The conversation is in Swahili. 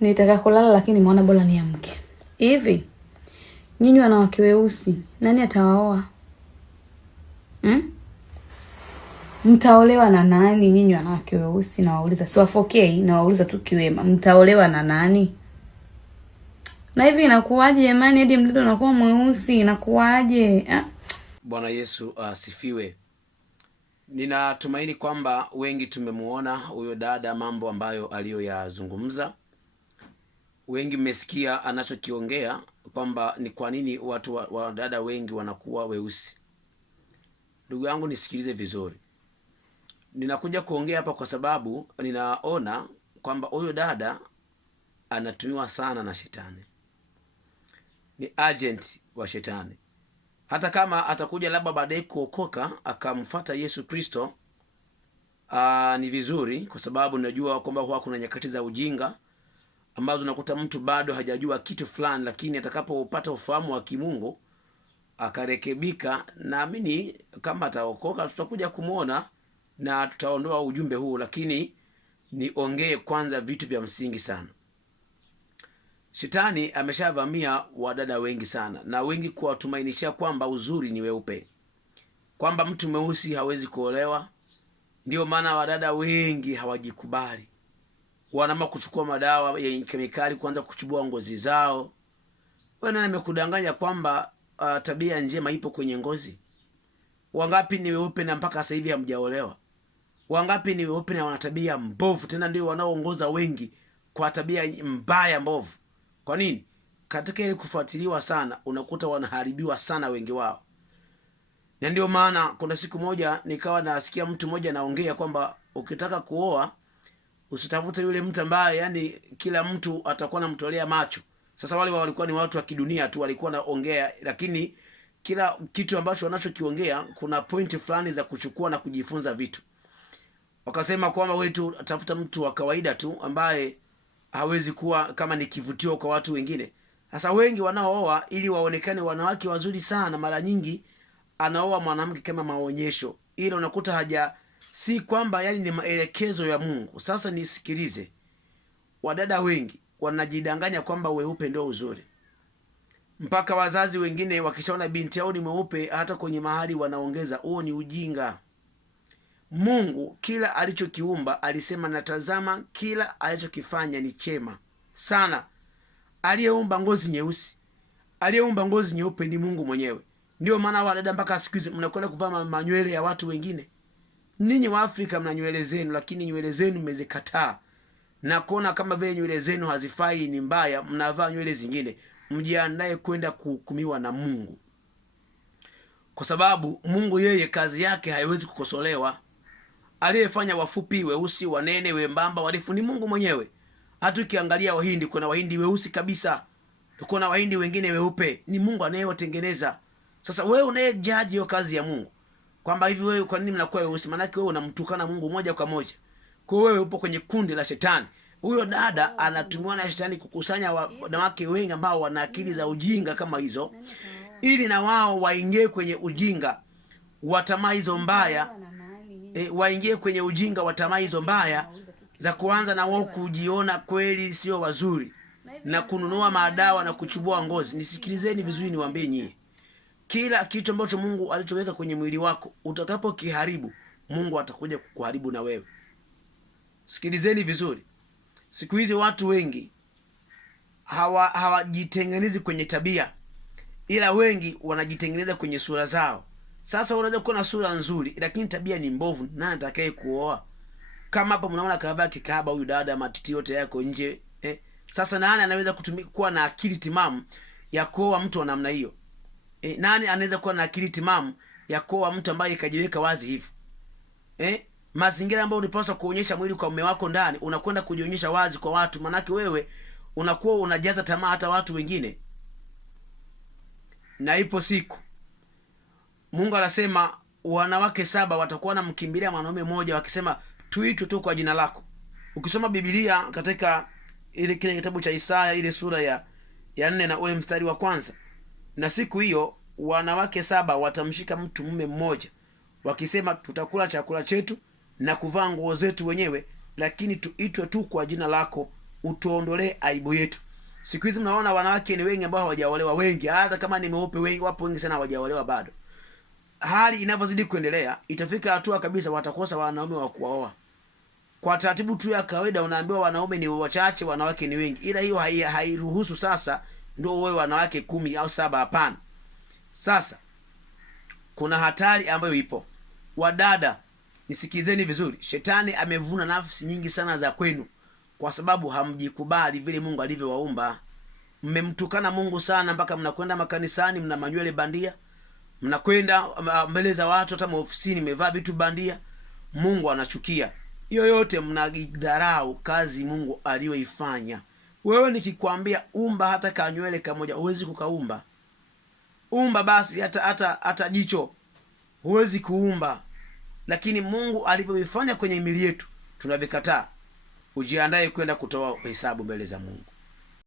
Nitaka kulala lakini nimeona bora niamke. Hivi nyinyi wanawake weusi nani atawaoa? Mtaolewa na nani nyinyi wanawake weusi? Na wauliza, si wafokei, na wauliza tu kiwema, mtaolewa na nani? Na hivi inakuwaje jamani, hadi mtoto anakuwa mweusi, inakuwaje? Bwana Yesu asifiwe. Ninatumaini kwamba wengi tumemuona huyo dada mambo ambayo aliyoyazungumza. Wengi mmesikia anachokiongea kwamba ni kwa nini watu wa dada wengi wanakuwa weusi. Ndugu yangu nisikilize vizuri. Ninakuja kuongea hapa kwa sababu ninaona kwamba huyo dada anatumiwa sana na shetani. Ni agent wa shetani. Hata kama atakuja labda baadaye kuokoka akamfuata Yesu Kristo, ni vizuri, kwa sababu najua kwamba huwa kuna nyakati za ujinga ambazo nakuta mtu bado hajajua kitu fulani, lakini atakapopata ufahamu wa kimungu akarekebika, naamini kama ataokoka tutakuja kumuona na tutaondoa ujumbe huu. Lakini niongee kwanza vitu vya msingi sana. Shetani ameshavamia wadada wengi sana, na wengi kuwatumainisha kwamba uzuri ni weupe, kwamba mtu mweusi hawezi kuolewa. Ndio maana wadada wengi hawajikubali, wanaamua kuchukua madawa ya kemikali kuanza kuchubua ngozi zao. Wewe nimekudanganya kwamba tabia njema ipo kwenye ngozi? Wangapi ni weupe na mpaka sasa hivi hamjaolewa? Wangapi ni weupe na wana tabia mbovu, tena ndio wanaoongoza wengi kwa tabia mbaya mbovu? Kwa nini? Katika ile kufuatiliwa sana unakuta wanaharibiwa sana wengi wao. Na ndio maana kuna siku moja nikawa nasikia mtu mmoja anaongea kwamba ukitaka kuoa usitafute yule mtu ambaye yani kila mtu atakuwa anamtolea macho. Sasa wale walikuwa ni watu wa kidunia tu walikuwa naongea, lakini kila kitu ambacho wanachokiongea kuna pointi fulani za kuchukua na kujifunza vitu. Wakasema kwamba wewe tu tafuta mtu wa kawaida tu ambaye hawezi kuwa kama ni kivutio kwa watu wengine. Sasa wengi wanaooa ili waonekane wanawake wazuri sana, mara nyingi anaoa mwanamke kama maonyesho. Ile unakuta haja si kwamba yani ni maelekezo ya Mungu. Sasa nisikilize. Wadada wengi wanajidanganya kwamba weupe ndio uzuri. Mpaka wazazi wengine wakishaona binti yao ni mweupe hata kwenye mahali wanaongeza. Huo ni ujinga. Mungu kila alichokiumba alisema natazama kila alichokifanya ni chema sana. Aliyeumba ngozi nyeusi, aliyeumba ngozi nyeupe ni Mungu mwenyewe. Ndio maana wadada mpaka siku hizi mnakwenda kuvaa manywele ya watu wengine. Ninyi wa Afrika mna nywele zenu, lakini nywele zenu mmezikataa na kuona kama vile nywele zenu hazifai, ni mbaya, mnavaa nywele zingine. Mjiandae kwenda kuhukumiwa na Mungu, kwa sababu Mungu yeye kazi yake haiwezi kukosolewa. Aliyefanya wafupi, weusi, wanene, wembamba, warefu ni Mungu mwenyewe. Hata ukiangalia Wahindi, kuna Wahindi weusi kabisa, kuna Wahindi wengine weupe, ni Mungu anayewatengeneza. Sasa wewe unayejaji hiyo kazi ya Mungu kwamba hivi wewe kwa nini mnakuwa weusi, maana yake wewe unamtukana Mungu moja kwa moja. Kwa wewe upo kwenye kundi la shetani. Huyo dada anatumiwa na shetani kukusanya wanawake wengi ambao wana akili za ujinga kama hizo, ili na wao waingie kwenye ujinga wa tamaa hizo mbaya. Waingie kwenye ujinga wa tamaa hizo mbaya za kuanza na wao kujiona kweli sio wazuri na kununua madawa na kuchubua ngozi. Nisikilizeni vizuri, niwaambie nyie, kila kitu ambacho Mungu alichoweka kwenye mwili wako utakapokiharibu, Mungu atakuja kukuharibu na wewe. Sikilizeni vizuri. Siku hizi watu wengi hawajitengenezi kwenye tabia, ila wengi wanajitengeneza kwenye sura zao. Sasa unaweza kuwa na sura nzuri lakini tabia ni mbovu, nani atakaye kuoa? Kama hapa mnaona kavaa kikaba huyu dada, matiti yote yako nje. Sasa nani anaweza kuwa na akili timamu ya kuoa mtu wa namna hiyo? Nani anaweza kuwa na akili timamu ya kuoa mtu ambaye kajiweka wazi hivi? Mazingira ambayo ulipaswa kuonyesha mwili kwa mume wako ndani, unakwenda kujionyesha wazi kwa watu. Manake wewe unakuwa unajaza tamaa hata watu wengine. Na ipo siku Mungu anasema wanawake 7 watakuwa na mkimbilia mwanaume mmoja wakisema tuitwe tu kwa jina lako. Ukisoma Biblia katika ile kile kitabu cha Isaya ile sura ya 4 na ule mstari wa kwanza, na siku hiyo wanawake 7 watamshika mtu mume mmoja wakisema tutakula chakula chetu na kuvaa nguo zetu wenyewe, lakini tuitwe tu kwa jina lako utuondolee aibu yetu. Siku hizi mnaona wanawake ni wengi ambao hawajaolewa, wengi, hata kama ni meupe wengi, wapo wengi sana hawajaolewa bado. Hali inavyozidi kuendelea, itafika hatua kabisa watakosa wanaume wa kuoa. Kwa taratibu tu ya kawaida unaambiwa wanaume ni wachache, wanawake ni wengi, ila hiyo hairuhusu sasa ndio wewe wanawake 10 au 7, hapana. Sasa kuna hatari ambayo ipo. Wadada, nisikizeni vizuri. Shetani amevuna nafsi nyingi sana za kwenu kwa sababu hamjikubali vile Mungu alivyowaumba. Mmemtukana Mungu sana mpaka mnakwenda makanisani mna manywele bandia, mnakwenda mbele za watu hata maofisini mmevaa vitu bandia. Mungu anachukia. Hiyo yote mnadharau kazi Mungu aliyoifanya. Wewe nikikwambia umba hata kanywele kamoja, huwezi kukaumba. Umba basi hata jicho, huwezi kuumba. Lakini Mungu alivyoifanya kwenye miili yetu tunavikataa. Ujiandae kwenda kutoa hesabu mbele za Mungu.